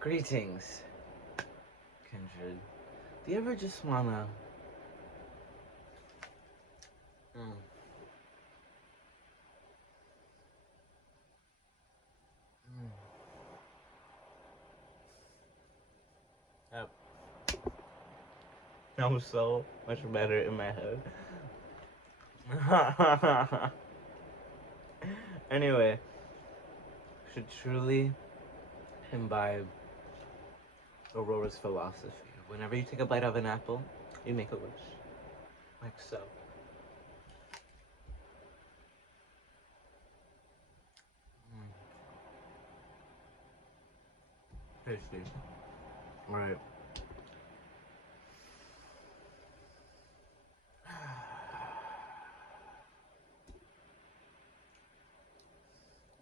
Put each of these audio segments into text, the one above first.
Greetings, Kindred. Do you ever just wanna mm, mm, yep. I'm so much better in my head. Anyway, should truly imbibe Aurora's philosophy. Whenever you take a bite of an apple, you make a wish. Like so. Mm, tasty. Right.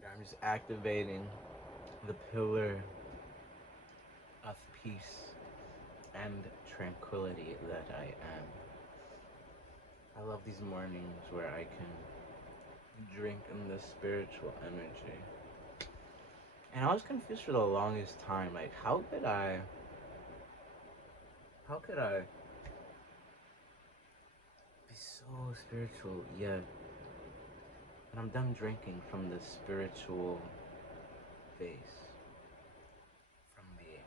I'm just activating the pillar of peace and tranquility that I am. I love these mornings where I can drink in the spiritual energy. And I was confused for the longest time, like how could I be so spiritual yet when I'm done drinking from the spiritual base, from the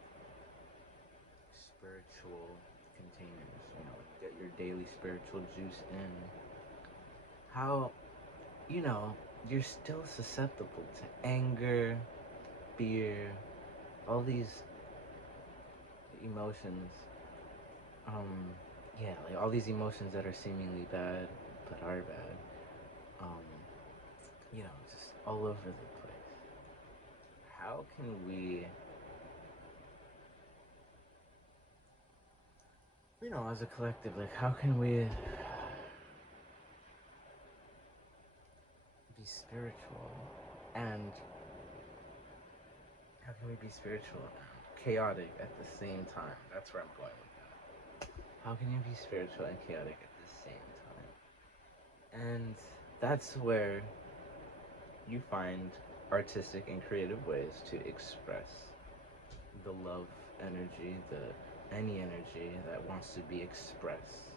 spiritual containers, get your daily spiritual juice in. How, you're still susceptible to anger, fear, all these emotions. Um, yeah, like all these emotions that are seemingly bad but are bad. Um, just all over the place. How can we, as a collective, like how can we be spiritual and how can we be spiritual and chaotic at the same time? That's where I'm going with that. How can you be spiritual and chaotic at the same time? And that's where you find artistic and creative ways to express the love energy, the any energy that wants to be expressed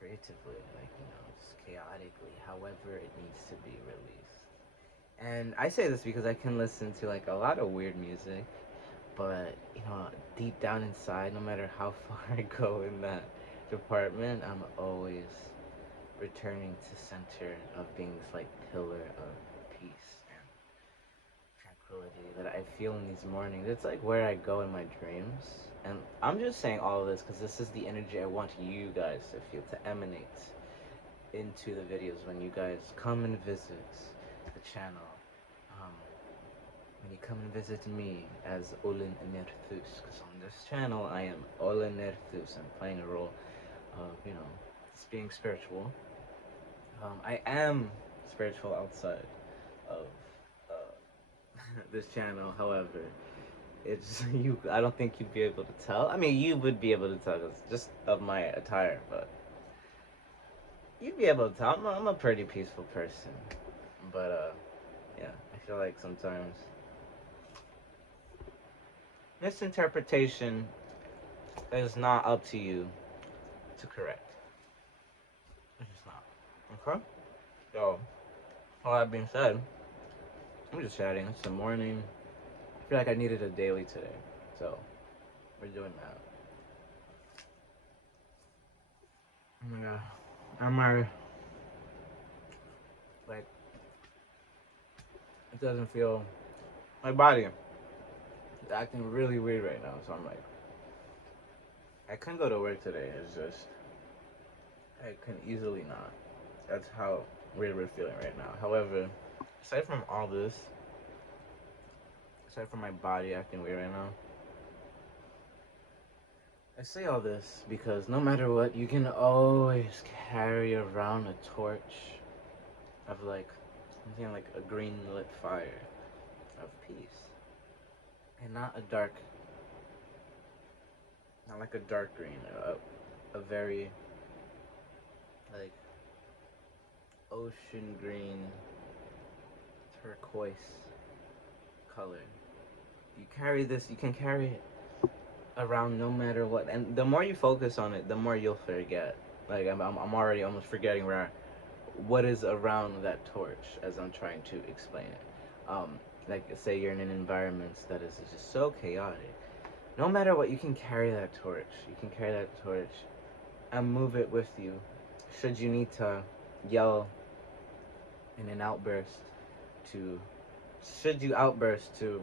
creatively, like, just chaotically, however it needs to be released. And I say this because I can listen to like a lot of weird music, but deep down inside, no matter how far I go in that department, I'm always returning to center of being this like pillar of peace and tranquility that I feel in these mornings. It's like where I go in my dreams. And I'm just saying all of this because this is the energy I want you guys to feel, to emanate into the videos when you guys come and visit the channel. Um, when you come and visit me as Olin Enerthus, because on this channel I am Olin Enerthus. I'm playing a role of, just being spiritual. I am spiritual outside of this channel, however, it's you. I don't think you'd be able to tell. I mean, you would be able to tell just of my attire, but you'd be able to tell. I'm a pretty peaceful person, but yeah, I feel like sometimes misinterpretation is not up to you to correct. It's just not. Okay. So, all that being said, I'm just chatting. It's the morning. I feel like I needed a daily today, so we're doing that. Oh my god. Am I like it doesn't feel my body is acting really weird right now, so I'm like I couldn't go to work today. It's just I can easily not. That's how weird we're feeling right now. However, aside from all this, aside from my body acting weird right now, I say all this because no matter what, you can always carry around a torch of like something like a green lit fire of peace. And not like a dark green, a very like ocean green turquoise color You carry this, you can carry it around no matter what. And the more you focus on it, the more you'll forget. Like, I'm already almost forgetting what is around that torch as I'm trying to explain it. Like, say you're in an environment that is just so chaotic. No matter what, you can carry that torch. You can carry that torch and move it with you. Should you need to yell in an outburst to, should you outburst to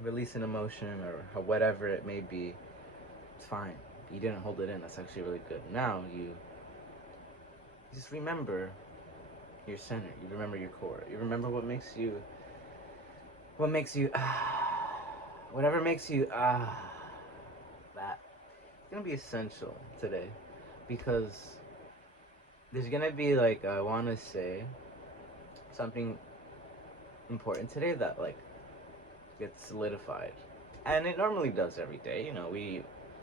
release an emotion or whatever it may be, it's fine. You didn't hold it in. That's actually really good. Now you just remember your center. You remember your core. You remember what makes you, whatever makes you, that. It's gonna be essential today because there's gonna be, like, I wanna say something important today that, like, gets solidified. And it normally does every day.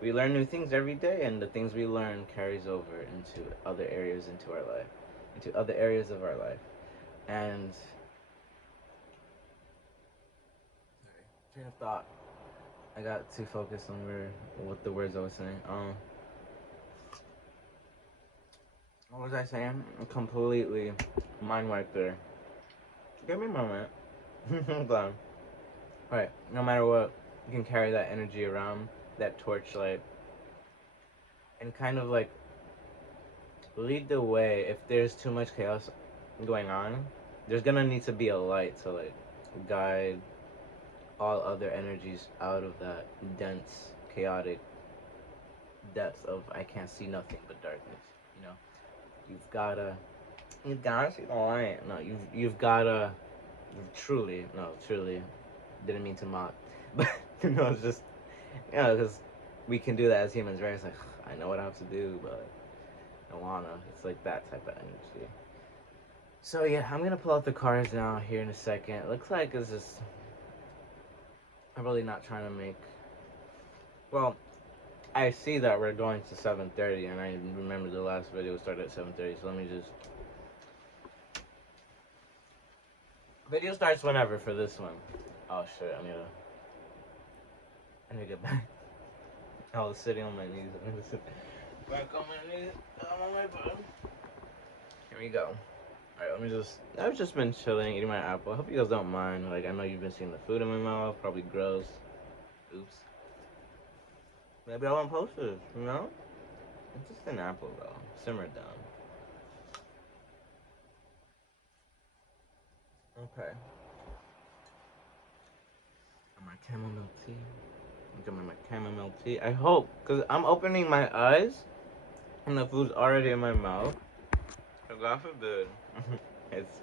We learn new things every day, and the things we learn carries over into other areas into other areas of our life. And train of thought. I got too focused on what the words I was saying. What was I saying? Completely mind wiped there. Give me a moment. Hold on. Alright, no matter what, you can carry that energy around, that torchlight, and kind of like lead the way. If there's too much chaos going on, there's gonna need to be a light to, like, guide all other energies out of that dense, chaotic depth of I can't see nothing but darkness. You know, you've gotta see the light. No, you've gotta truly, no, truly, didn't mean to mock, but no, it's just, because we can do that as humans, right? It's like, I know what I have to do, but I don't wanna. It's like that type of energy. So yeah, I'm gonna pull out the cards now here in a second. It looks like it's just, I'm really not trying to make. Well, I see that we're going to 7:30, and I remember the last video started at 7:30. So let me just. Video starts whenever for this one. Oh shit! I need to get back. I was sitting on my knees. I need to sit back on my knees. I'm on my bottom. Here we go. Alright, I've just been chilling, eating my apple. I hope you guys don't mind. Like, I know you've been seeing the food in my mouth, probably gross. Oops. Maybe I won't post this, you know? It's just an apple, though. Simmer down. Okay. Got my chamomile tea. Got my chamomile tea. I hope, because I'm opening my eyes, and the food's already in my mouth. So God forbid. It's,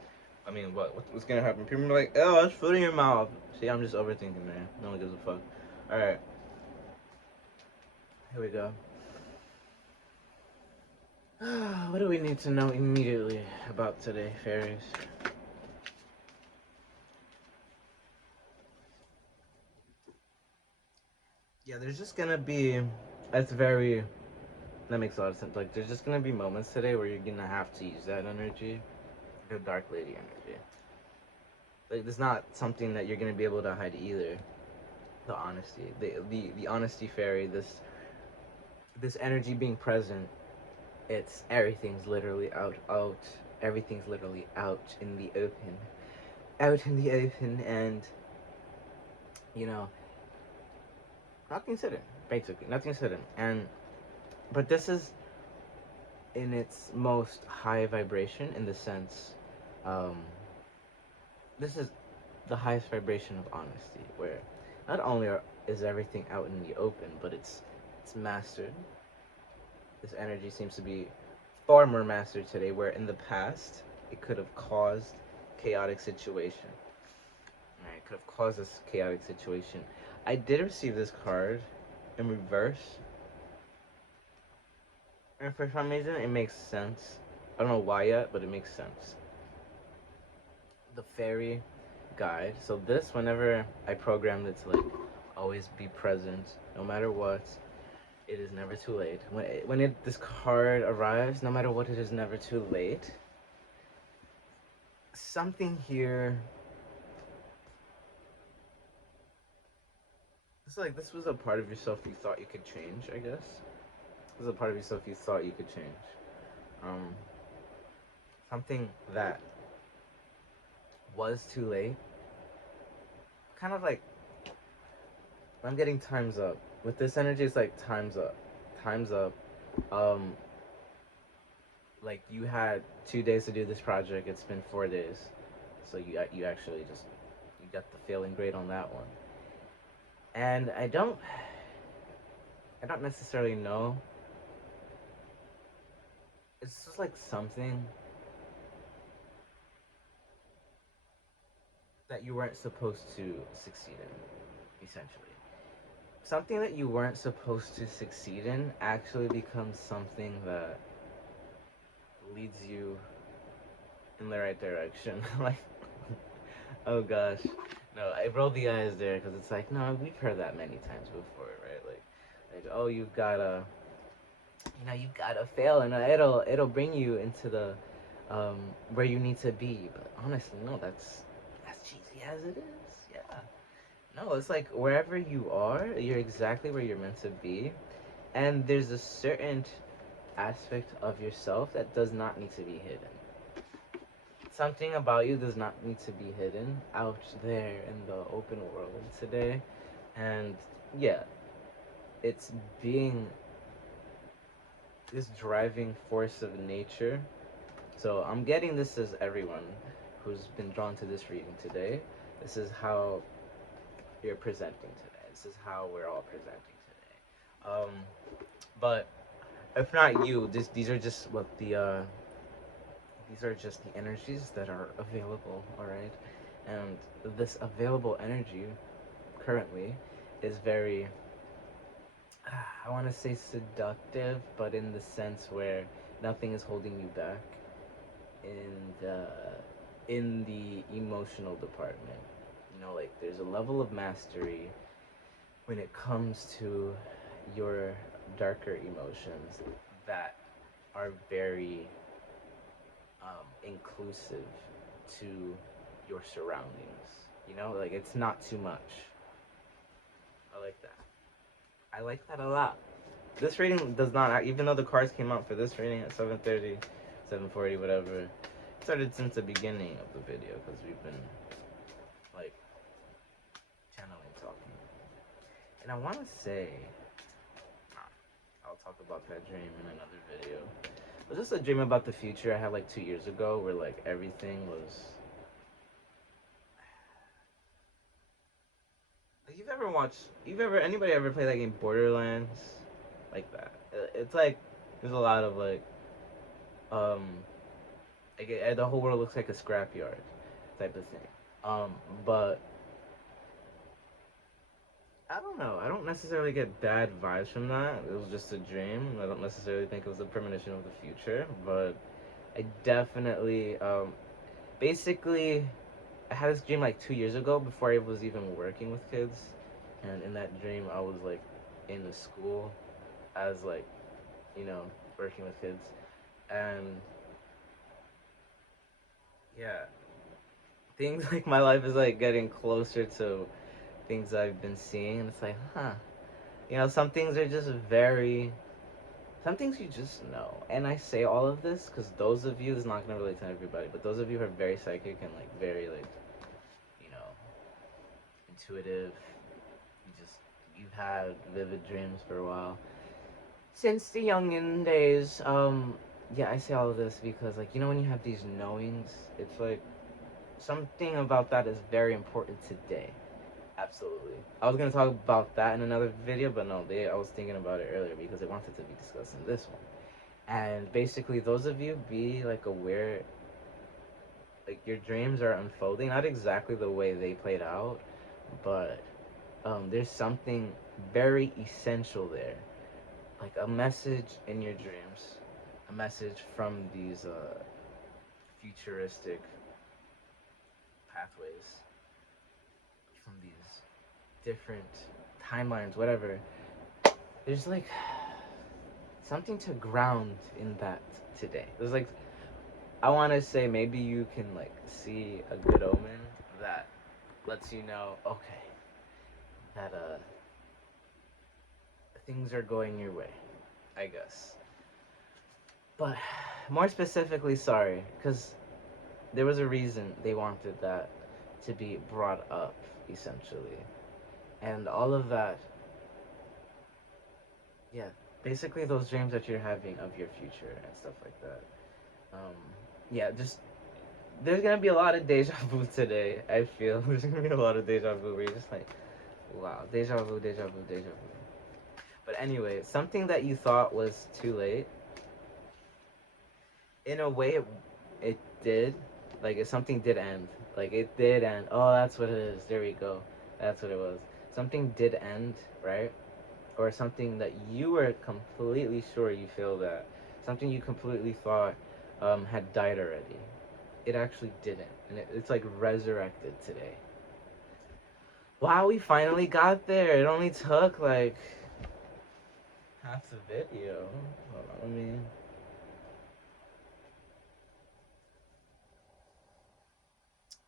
what's gonna happen? People are like, oh, there's food in your mouth. See, I'm just overthinking, man. No one gives a fuck. Alright. Here we go. What do we need to know immediately about today, fairies? Yeah, there's just gonna be. That's very. That makes a lot of sense. Like, there's just gonna be moments today where you're gonna have to use that energy, the Dark Lady energy. Like, it's not something that you're gonna be able to hide either. The honesty, the honesty fairy. This energy being present. It's everything's literally out. Everything's literally out in the open, and you know, nothing's hidden. Basically, nothing's hidden, but this is in its most high vibration in the sense, um, this is the highest vibration of honesty, where not only is everything out in the open, but it's mastered. This energy seems to be far more mastered today, where in the past it could have caused chaotic situation. Right, it could have caused this chaotic situation. I did receive this card in reverse, and for some reason it makes sense. I don't know why yet, but it makes sense. The fairy guide. So this, whenever I programmed it to, like, always be present, no matter what, it is never too late. When this card arrives, no matter what, it is never too late. Something here So like this was a part of yourself you thought you could change, I guess. This was a part of yourself you thought you could change. Um, Something that was too late. Kind of like I'm getting times up. With this energy, it's like times up. Times up. Um, like you had 2 days to do this project. It's been 4 days, so you actually just you got the failing grade on that one. And I don't necessarily know. It's just like something that you weren't supposed to succeed in, essentially. Something that you weren't supposed to succeed in actually becomes something that leads you in the right direction. Like, oh gosh. No, I roll the eyes there because it's like, no, we've heard that many times before, right? Like, oh, you've gotta, you've gotta fail, and it'll bring you into the, where you need to be. But honestly, no, that's as cheesy as it is. Yeah. No, it's like wherever you are, you're exactly where you're meant to be, and there's a certain aspect of yourself that does not need to be hidden. Something about you does not need to be hidden out there in the open world today. And yeah, it's being this driving force of nature. So I'm getting this as everyone who's been drawn to this reading today. This is how you're presenting today. This is how we're all presenting today. But if not you, these are just what these are just the energies that are available, all right? And this available energy currently is very, I want to say seductive, but in the sense where nothing is holding you back in the emotional department. Like there's a level of mastery when it comes to your darker emotions that are very inclusive to your surroundings. Like it's not too much. I like that. I like that a lot. This reading does not, even though the cards came out for this reading at 7:30, 7:40, whatever, it started since the beginning of the video because we've been like channeling, talking. And I want to say, I'll talk about that dream in another video. It was just a dream about the future I had like 2 years ago where like everything was. Like, anybody ever played that game Borderlands? Like that. It's like, there's a lot of like, um, the whole world looks like a scrapyard type of thing. But I don't know. I don't necessarily get bad vibes from that. It was just a dream. I don't necessarily think it was a premonition of the future, but I definitely, basically, I had this dream like 2 years ago before I was even working with kids, and in that dream I was like in the school as like, working with kids, and yeah, things like my life is like getting closer to things I've been seeing, and it's like, huh, some things are just some things you just know. And I say all of this because those of you, this is not going to relate to everybody, but those of you who are very psychic and like very like, you know, intuitive, you've had vivid dreams for a while. Since the youngin days, yeah, I say all of this because like, when you have these knowings, it's like something about that is very important today. Absolutely. I was gonna talk about that in another video, but no, I was thinking about it earlier because I wanted to be discussed in this one. And basically, those of you be like aware, like your dreams are unfolding, not exactly the way they played out, but there's something very essential there, like a message in your dreams, a message from these futuristic pathways, from these different timelines, whatever. There's like something to ground in that today. There's like, I want to say maybe you can like see a good omen that lets you know, okay, that things are going your way, I guess. But more specifically, sorry, because there was a reason they wanted that to be brought up, essentially. And all of that, yeah, basically those dreams that you're having of your future and stuff like that. Um, yeah, just there's gonna be a lot of deja vu today. I feel there's gonna be a lot of deja vu where you're just like, wow, deja vu, deja vu, deja vu. But anyway, something that you thought was too late, in a way, it did. Like, if something did end. Like, it did end. Oh, that's what it is. There we go. That's what it was. Something did end, right? Or something that you were completely sure you failed at. Something you completely thought had died already. It actually didn't. And it's like resurrected today. Wow, we finally got there. It only took like half the video. Hold on, let me.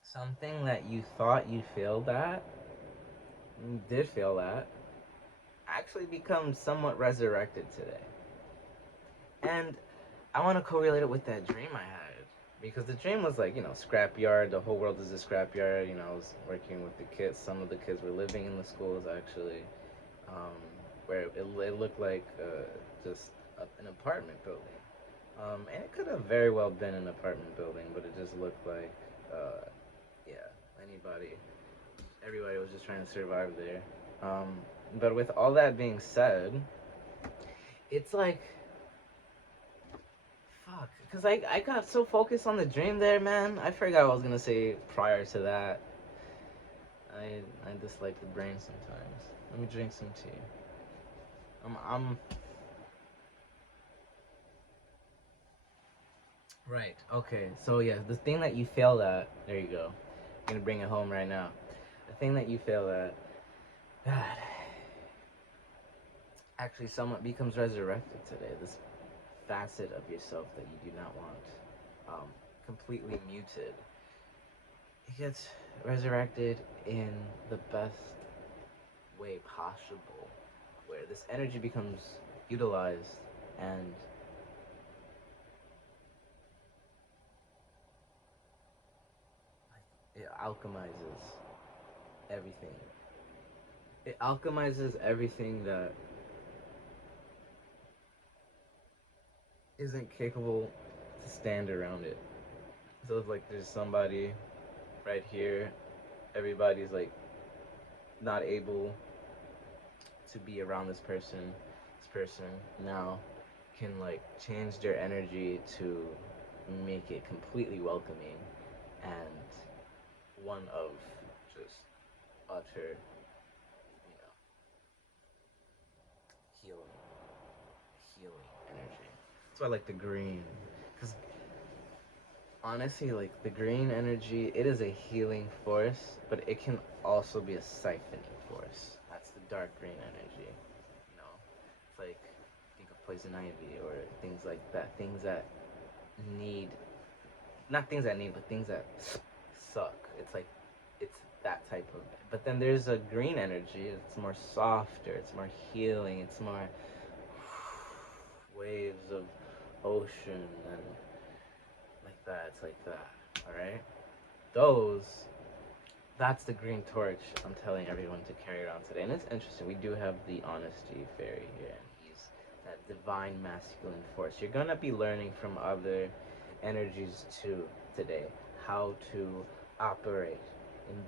Something that you thought you failed at, did fail at, actually becomes somewhat resurrected today. And I want to correlate it with that dream I had. Because the dream was like, scrapyard. The whole world is a scrapyard. I was working with the kids. Some of the kids were living in the schools, actually. Um, where it looked like just an apartment building. And it could have very well been an apartment building, but it just looked like, yeah, anybody, everybody was just trying to survive there. But with all that being said, it's like, fuck, because I got so focused on the dream there, man. I forgot what I was gonna say prior to that. I dislike the brain sometimes. Let me drink some tea. I'm right. Okay. So yeah, the thing that you failed at. There you go. I'm gonna bring it home right now. The thing that you failed at. God. Actually, somewhat becomes resurrected today. This facet of yourself that you do not want, completely muted. It gets resurrected in the best way possible, where this energy becomes utilized and it alchemizes everything. It alchemizes everything that isn't capable to stand around it. So it's like there's somebody right here, everybody's like not able to be around this person. This person now can like change their energy to make it completely welcoming and one of just utter, healing, healing energy. That's why I like the green, because honestly, like the green energy, it is a healing force, but it can also be a siphoning force. That's the dark green energy. It's like think of poison ivy or things like that. Things that need, not things that need, but things that suck. It's like it's that type of. But then there's a green energy. It's more softer. It's more healing. It's more waves of ocean and like that. It's like that. All right. Those. That's the green torch I'm telling everyone to carry around today. And it's interesting. We do have the honesty fairy here, and he's that divine masculine force. You're gonna be learning from other energies too today how to operate in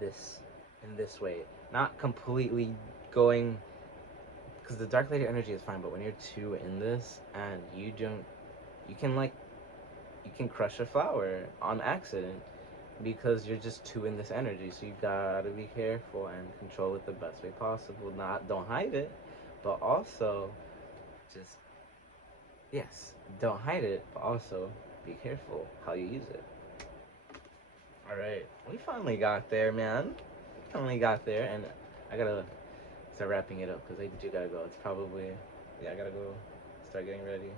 this way. Not completely going, because the dark lady energy is fine, but when you're too in this and you can like you can crush a flower on accident because you're just too in this energy. So you gotta be careful and control it the best way possible. Not don't hide it, but also just yes, don't hide it, but also be careful how you use it. All right, we finally got there, man. We finally got there, and I gotta start wrapping it up because I do gotta go. It's probably yeah, I gotta go start getting ready.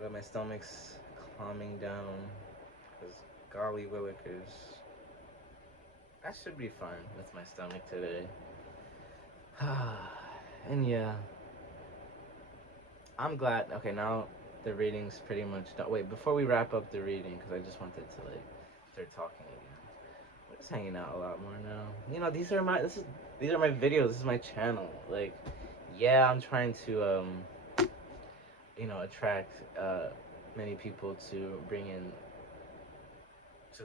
But my stomach's calming down because golly willikers, that should be fun with my stomach today. And yeah, I'm glad. Okay, now the reading's pretty much done. Wait, before we wrap up the reading, because I just wanted to like start talking again. We're just hanging out a lot more now. You know, these are my videos. This is my channel. Like, yeah, I'm trying to attract many people to bring in to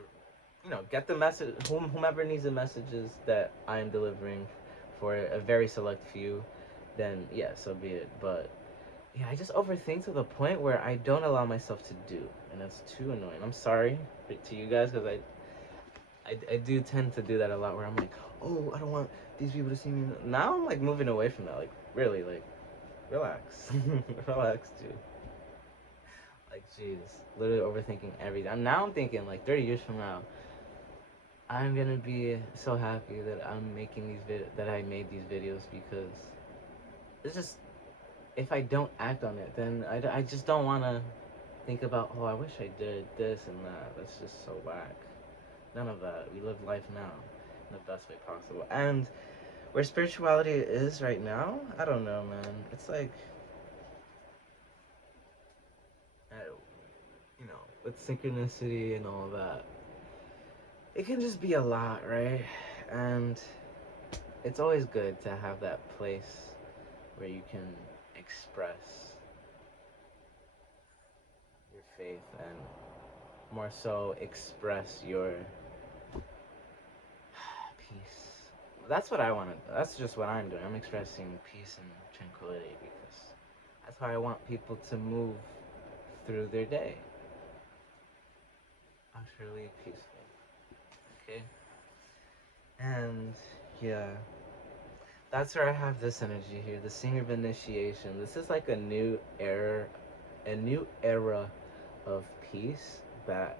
get the message. Whomever needs the messages that I am delivering for a very select few, then yeah, so be it. But yeah, I just overthink to the point where I don't allow myself to do, and that's too annoying. I'm sorry to you guys because I do tend to do that a lot. Where I'm like, oh, I don't want these people to see me. Now I'm like moving away from that. Like really, like relax, relax, dude. Like jeez, literally overthinking everything. And now I'm thinking like 30 years from now, I'm gonna be so happy that I'm making that I made these videos because it's just if I don't act on it, then I just don't want to think about, oh, I wish I did this and that. That's just so whack. None of that. We live life now in the best way possible. And where spirituality is right now, I don't know, man. It's like, uh, with synchronicity and all that, it can just be a lot, right? And it's always good to have that place where you can express your faith and more so express your peace. That's what I want to. That's just what I'm doing. I'm expressing peace and tranquility because that's how I want people to move through their day. Utterly peaceful. Okay. And yeah, that's where I have this energy here. The singer of initiation. This is like a new era of peace that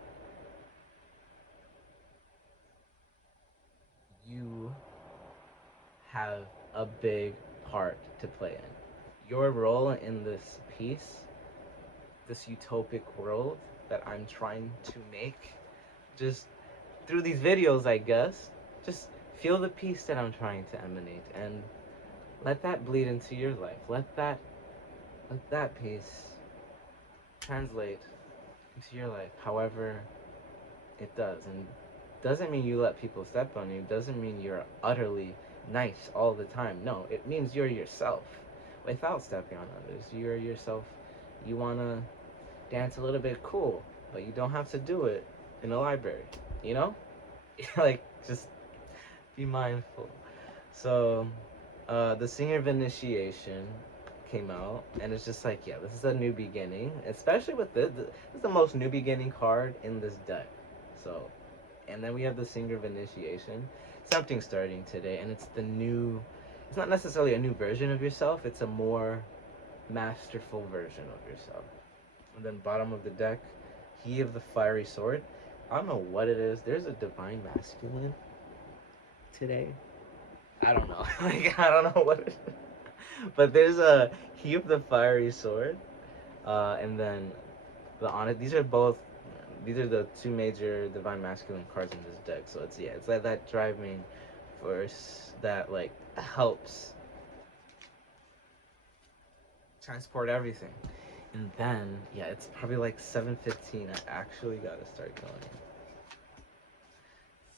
you have a big part to play in. Your role in this piece, this utopic world that I'm trying to make, just through these videos, I guess, just feel the peace that I'm trying to emanate and let that bleed into your life. Let that peace translate into your life however it does. And doesn't mean you let people step on you, doesn't mean you're utterly nice all the time. No, it means you're yourself without stepping on others. You're yourself. You want to dance a little bit cool, but you don't have to do it in a library, you know? Like, just be mindful. So, the Singer of Initiation came out, and it's just like, yeah, this is a new beginning, especially with this is the most new beginning card in this deck. So, and then we have the Singer of Initiation, something starting today, and it's not necessarily a new version of yourself, it's a more masterful version of yourself. And then bottom of the deck, He of the Fiery Sword. I don't know what it is. There's a divine masculine today. I don't know. Like I don't know what it is. But there's a He of the Fiery Sword. And then these are the two major divine masculine cards in this deck. So it's like that driving force that like helps transport everything. And then yeah, it's probably like 7:15. I actually gotta start going. Let's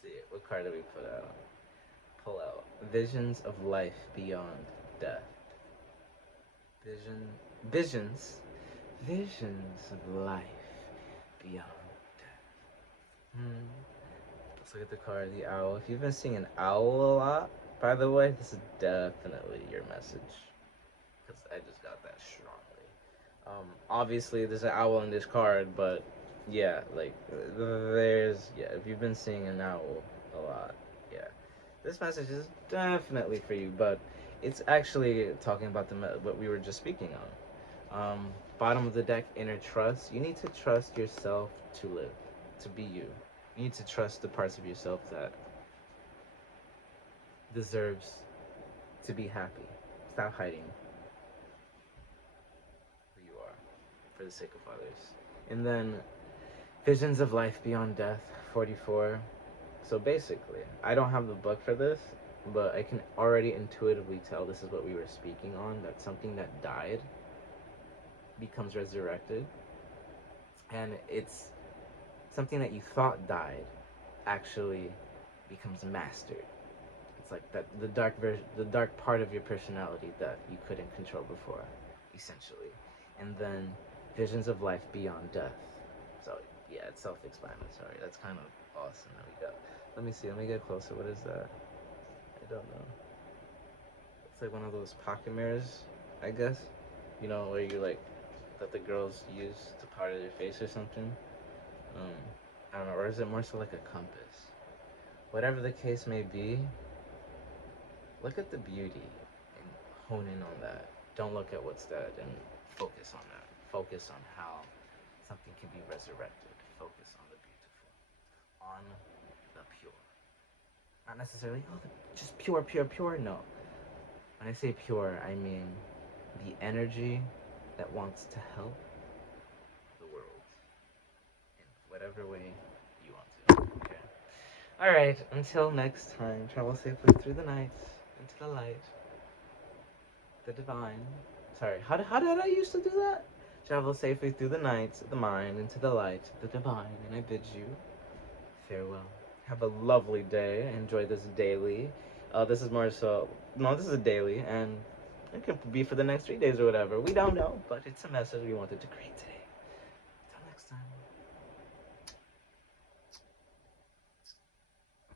see what card do we pull out? Visions of life beyond death. Vision visions Visions of life beyond death. Let's look at the card, the owl. If you've been seeing an owl a lot, by the way, this is definitely your message. Because I just got that strongly. Obviously, there's an owl in this card, but yeah, like, if you've been seeing an owl a lot, yeah. This message is definitely for you, but it's actually talking about what we were just speaking on. Bottom of the deck, inner trust. You need to trust yourself to live, to be you. You need to trust the parts of yourself that deserves to be happy. Stop hiding who you are for the sake of others. And then visions of life beyond death, 44. So basically, I don't have the book for this, but I can already intuitively tell this is what we were speaking on, that something that died becomes resurrected, and it's something that you thought died actually becomes mastered. It's like that the dark version, the dark part of your personality that you couldn't control before, essentially. And then visions of life beyond death. So yeah, it's self-explanatory. That's kind of awesome. There we go. Let me see. Let me get closer. What is that? I don't know. It's like one of those pocket mirrors, I guess. You know, where you like that the girls use to powder their face or something. Um, I don't know. Or is it more so like a compass? Whatever the case may be, look at the beauty and hone in on that. Don't look at what's dead and focus on that. Focus on how something can be resurrected. Focus on the beautiful, on the pure. Not necessarily, oh, just pure, pure, pure. No. When I say pure, I mean the energy that wants to help the world in whatever way you want to. Okay. All right. Until next time, travel safely through the night, into the light, the divine. Sorry, how did I used to do that? Travel safely through the night, the mind, into the light, the divine, and I bid you farewell. Have a lovely day. Enjoy this daily. This is more so, no, this is a daily, and it could be for the next 3 days or whatever. We don't know, but it's a message we wanted to create today.